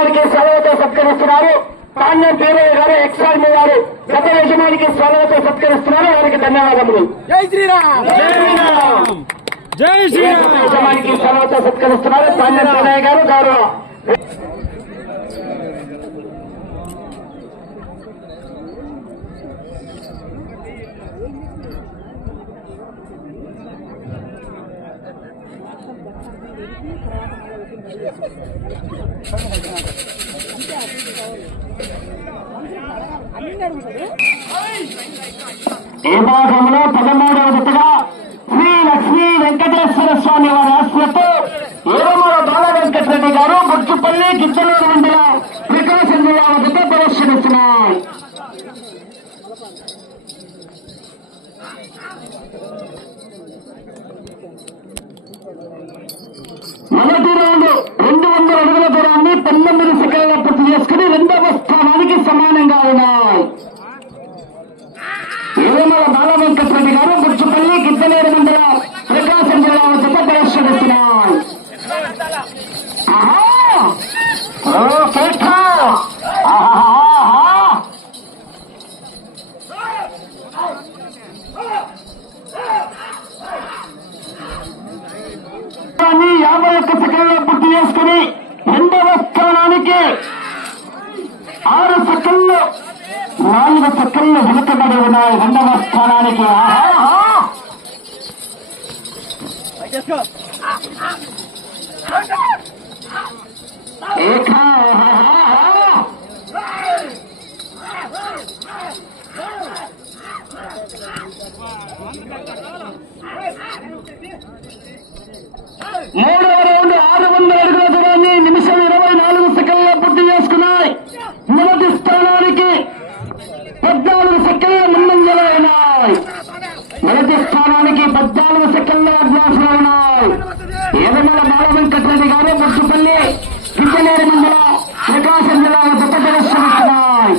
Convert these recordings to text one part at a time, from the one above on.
వారికి సెలవుతో సత్కరిస్తున్నారు. పాండ్యం పీరయ్య గారు ఎక్స్ఆర్మీ గారు గత యజమానికి సెలవుతో సత్కరిస్తున్నారు. వారికి ధన్యవాదములు. జై శ్రీరామ్. జై శ్రీరామ్. యజమానికి సెలవుతో సత్కరిస్తున్నారు పాండ్యం పీరయ్య గారు. గౌరవ ఈ భాగంలో 13వ జతగా శ్రీ లక్ష్మీ వెంకటేశ్వర స్వామి వారి ఆశ్రతో ఏరమల బాల వెంకటరెడ్డి గారు బొచ్చుపల్లి గిద్దలూరు మండలం ప్రకాశం జిల్లా జత ప్రదర్శనిస్తున్నాయి. మొదటి రౌండ్ 200 అడుగుల దూరాన్ని 19 సెకండ్ల పూర్తి చేసుకుని రెండవ స్థానానికి సమానంగా ఉన్నాయి. ఏరమల బాల వెంకటరెడ్డి గారు బొచ్చుపల్లి గిద్దలూరు మండలం ప్రకాశం జిల్లా జత ప్రదర్శనిస్తున్నాయి. కానీ 51 సెకండ్ల పూర్తి చేసుకుని రెండవ స్థానానికి 6 సెకండ్లు 4 సెకండ్లు వెనుకబడి ఉన్నాయి. రెండవ స్థానానికి మూడవ రౌండ్ 600 అడుగుల దూరాన్ని నిమిషం 24 సెకండ్ల పూర్తి చేసుకున్నాయి. మొదటి స్థానానికి 14 సెకండ్ల ముందంజలో ఉన్నాయి. మొదటి స్థానానికి 14 సెకండ్ల అడ్వాన్స్లో ఉన్నాయి. ఏరమల బాల వెంకటరెడ్డి గారు బొచ్చుపల్లి గిద్దలూరు మండలం ప్రకాశం జిల్లా జత ప్రదర్శనిస్తున్నాయి.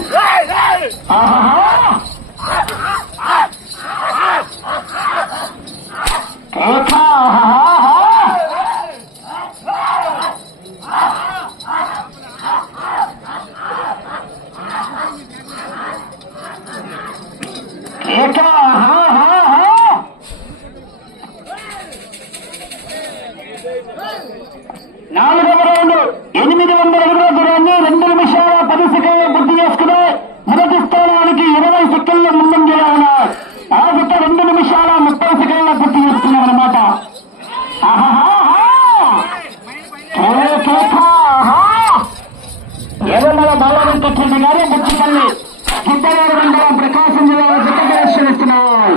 నాలుగవ రౌండ్ 800 అడుగుల దూరాన్ని 2 నిమిషాల 10 సెకండ్లు పూర్తి చేసుకుని మొదటి స్థానానికి 20 సెకండ్ల ముందంజలో ఉన్నారు. ఆ జత 2 నిమిషాల 30 సెకండ్ల పూర్తి చేసుకున్నాం అన్నమాట. ఏరమల బాల వెంకటరెడ్డి గారు బొచ్చుపల్లి గిద్దలూరు మండలం ప్రకాశం జిల్లాలో జత ప్రదర్శనిస్తున్నారు.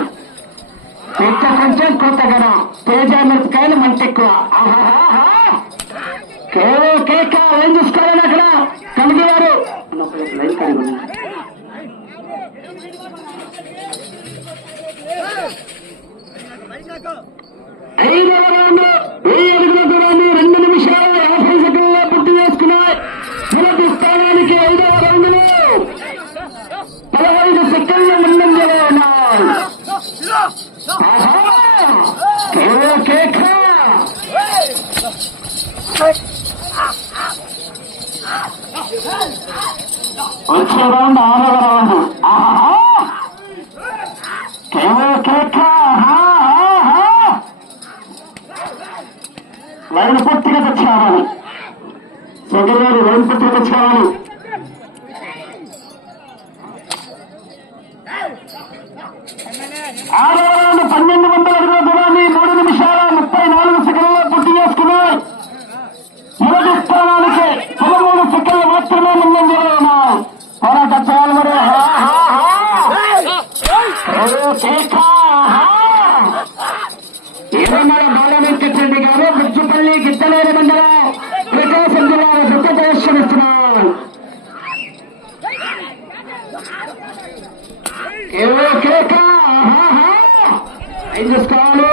పెద్ద కొంచెం కొత్తగడ తేజ మిరపకాయలు మంచెక్కువ. కేక ఏం చూసుకోవాలని అక్కడ కమిటీ గారు 5వ రౌండ్ 1000 అడుగుల దూరాన్ని 2 నిమిషాల 50 సెకండ్ల పూర్తి చేసుకున్నాయి. మొదటి స్థానానికి 5వ రౌండ్ లో 15 సెకండ్ల ముందంజలో ఉన్నాయి. వచ్చే రౌండ్ 6వ రౌండ్. లైన్ పూర్తిగా తెచ్చుకోవాలి. సెకండ్ గారు లైన్ పూర్తిగా తెచ్చుకోవాలి. 6వ రౌండ్ 1200 అడుగుల దూరాన్ని 3 నిమిషాల 34 సెకండ్ల పూర్తి చేసుకున్నాయి. మొదటి స్థానానికి 13 సెకండ్లు మాత్రమే ముందంజలో ఉన్నాయి. పోరాటం చేయాలి మరి. ఏరమల బాల వెంకటరెడ్డి గారు బొచ్చుపల్లి గిద్దలూరు మండలం ప్రకాశం జిల్లాలో జత ప్రదర్శనిస్తున్నారు. ఏం చేసుకోవాలి.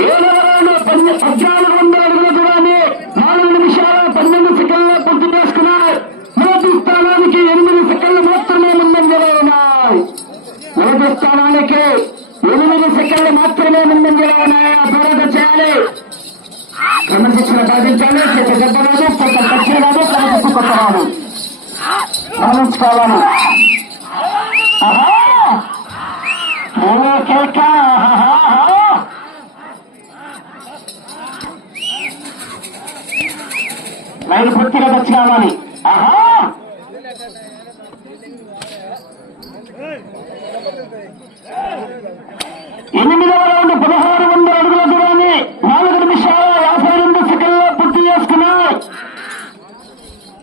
7వ రౌండ్ 1400 అడుగుల దూరాన్ని 4 నిమిషాల 12 సెకండ్ల పూర్తి చేసుకున్నారు. మొదటి స్థానానికి 8 సెకండ్లు మాత్రమే ముందంజలో ఉన్నాయి. మొదటి స్థానానికి 8 సెకండ్లు మాత్రమే ముందంజలో ఉన్నాయి. పోరాటం చేయాలి. క్రమశిక్షణ పాటించాలి. చేత దెబ్బరాదు, చేత కచ్చేరాదు, క్రమశిక్షణ కొట్టరాదు. గమనించుకోవాలి. రైలు పూర్తిగా టచ్ కావాలి. ఎనిమిదవ రౌండ్ 1600 అడుగుల దూరాన్ని 4 నిమిషాల 52 సెకండ్లో పూర్తి చేసుకున్నాయి.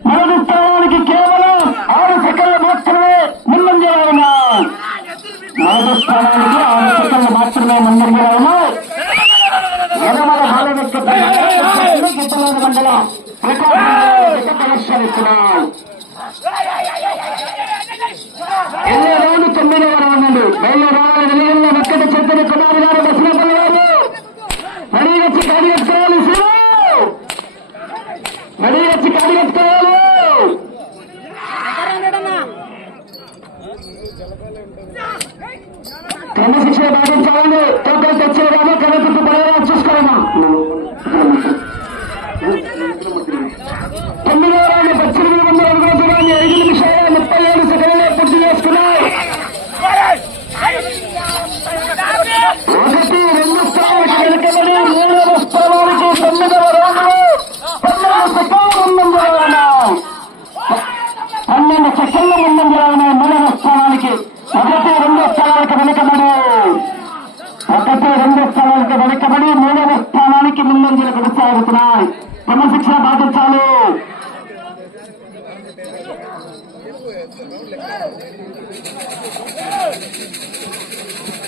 మొదటి స్థానానికి కేవలం 6 సెకండ్లు మాత్రమే ముందంజలో ఉన్నాయి. మొదటి స్థానానికి 6 సెకండ్లు మాత్రమే ముందంజలో ఉన్నాయి. ఎనమల గిట్టలేని మండలం ప్రదర్శనిస్తున్నాయి. 8వ రౌండ్ 9వ రౌండ్ బయలు రావాలి. వెలుగుల్లో వెక్కటి చెత్తని కుమారు గారు బస్సులపల్లి గారు మరీ వచ్చి కార్యక్రమాలు మరీ వచ్చి కార్యక్రమాలు క్రమశిక్షణ పాటించాలని తోకలు తెచ్చేదామా క్రమశిక్షణ పడేలా చూసుకోవాలమ్మా. 9వ రౌండ్ 1800 అడుగుల దూరాన్ని 5 నిమిషాల 37 సెకండ్లో పూర్తి చేసుకున్నాయి. 1-2 స్థానాలకు వెనుకబడి 3వ స్థానానికి 9వ రౌండ్లో 12 సెకండ్ల ముందంజలో ఉన్నాయి. 12 సెకండ్ల ముందంజలో ఉన్నాయి. 3వ స్థానానికి 1-2 స్థానాలకు వెనుకబడి 1-2 స్థానాలకు వెనుకబడి 3వ స్థానానికి ముందంజలు కొనసాగుతున్నాయి. క్రమశిక్షణ పాటించాలి.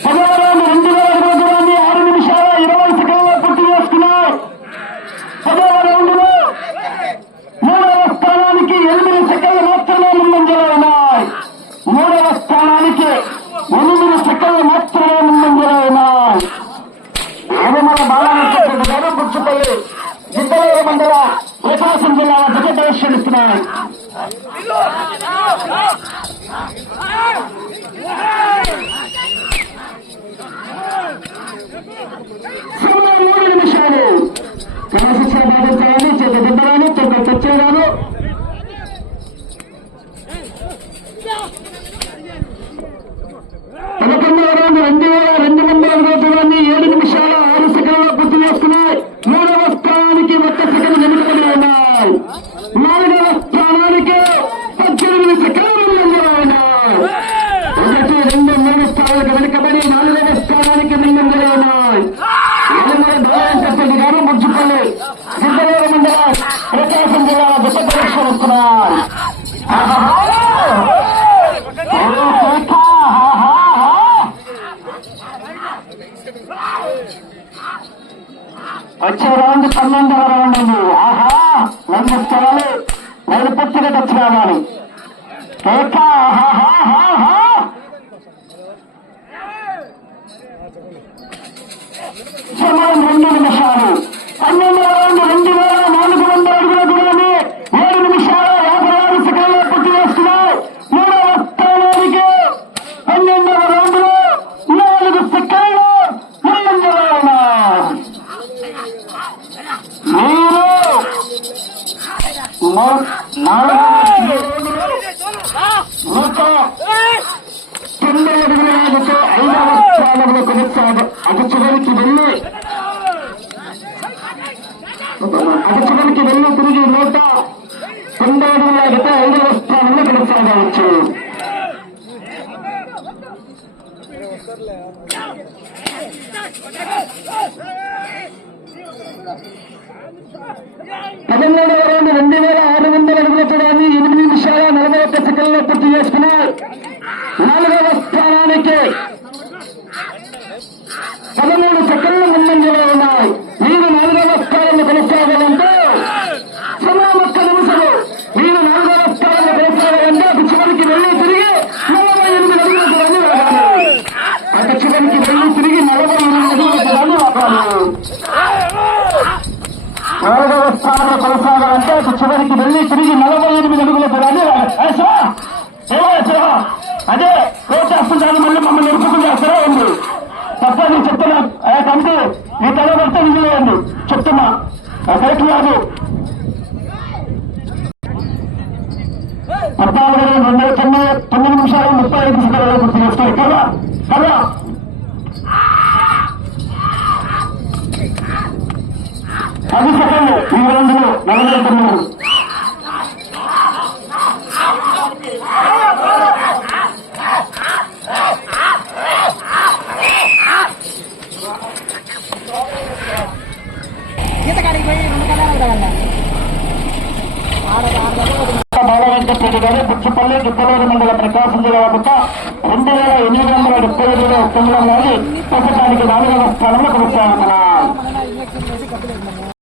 పదవ రౌండ్ 2000 అడుగుల దూరాన్ని 6 నిమిషాల 20 సెకండ్లో పూర్తి చేసుకున్నాయి. 10వ రౌండ్లో 3వ స్థానానికి 8 సెకండ్లు మాత్రమే ముందంజలో ఉన్నాయి. 3వ స్థానానికి 8 సెకండ్లు మాత్రమే ముందంజలో ఉన్నాయి. ఏమల బాలనెత్త గారు బుచ్చుపల్లి గిద్దలూరు మండలం ప్రకాశం జిల్లా జగదర్శనిస్తున్నాయి. సమయం 3 నిమిషాలు. క్రమశిక్షణ పాటించాలని చేత దెబ్బరాను తొక్క తెచ్చేరాను. పదకొండవ రౌండ్ 2200 అడుగుల దూరాన్ని 7 నిమిషాల 6 సెకండ్లో పూర్తి చేసుకున్నాయి. 3వ స్థానానికి 1 సెకండ్ వెనుకబడి ఉన్నాయి. 4వ స్థానానికి 18 సెకండ్లు ముందంజలో ఉన్నాయి. 1, 2, 3 స్థానాలకు వెనుకబడి 4వ స్థానానికి ముందంజలో ఉన్నాయి. దోరంపల్లి గారు ముచ్చుపల్లి గిద్దలూరు మండలం ప్రకాశం జిల్లా జగదర్శనిస్తున్నారు. వచ్చే రౌండ్ 12వ రౌండ్ ఉంది. 2 స్థలాలు నేను పూర్తిగా టచ్ కావాలి. సమయం 2 నిమిషాలు. 12వ రౌండ్ 2400 అడుగుల దూరాన్ని 7 నిమిషాల 56 సెకండ్లో పూర్తి చేస్తున్నాయి. 3వ స్థానానికి 12వ రౌండ్లో 4 సెకండ్లు ముందంజలో ఉన్నాయి. మీరు 190 అడుగుల వేగంతో 5వ స్థానంలో కొనసాగు. అటు చివరికి వెళ్ళి తిరిగి 190 అడుగుల వేగంతో 5వ స్థానంలో కొనసాగవచ్చు. పదమూడవ రౌండ్ 2600 అడుగుల దూరాన్ని 8 నిమిషాల 41 సెకండ్లో పూర్తి చేసుకున్నాయి. 4వ స్థానానికి 13 సెకండ్ల ముందంజలో ఉన్నాయి. మీరు 4వ స్థానంలో కొనసాగాలంటే సమయం 1 నిమిషము. మీరు 4వ స్థానంలో కొనసాగాలంటే అటు చివరికి వెళ్ళి తిరిగి 48 అడుగుల దూరాన్ని రావాలి. అటు చివరికి వెళ్ళి తిరిగి 48 అడుగుల దూరాన్ని రావాలి. 4వ స్థానంలో కొనసాగాలంటే అటు చివరికి వెళ్ళి తిరిగి 48 అడుగుల దూరాన్ని అదే ప్రోత్సహిస్తుంటారు. మళ్ళీ మమ్మల్ని ఎరుపుకుంటారా ఉంది తప్పని చెప్తున్నా. కంటే మీ తల పడితే విజయండి చెప్తున్నా కరెక్ట్ కాదు. 14 నిమిషాలు 35 సెకండ్లు పూర్తి చేస్తాయి కదా కదా. 10 సెకండ్లు ఈ రౌండ్లో 49. బాలవెంకటరెడ్డి గారు బుచ్చిపల్లి గిద్దలూరు మండల ప్రకాశం జిల్లా వద్ద 2877 ఉత్తమంలో వారి ప్రస్తుతానికి 4వ స్థానంలో కొనసాగుతున్నారు.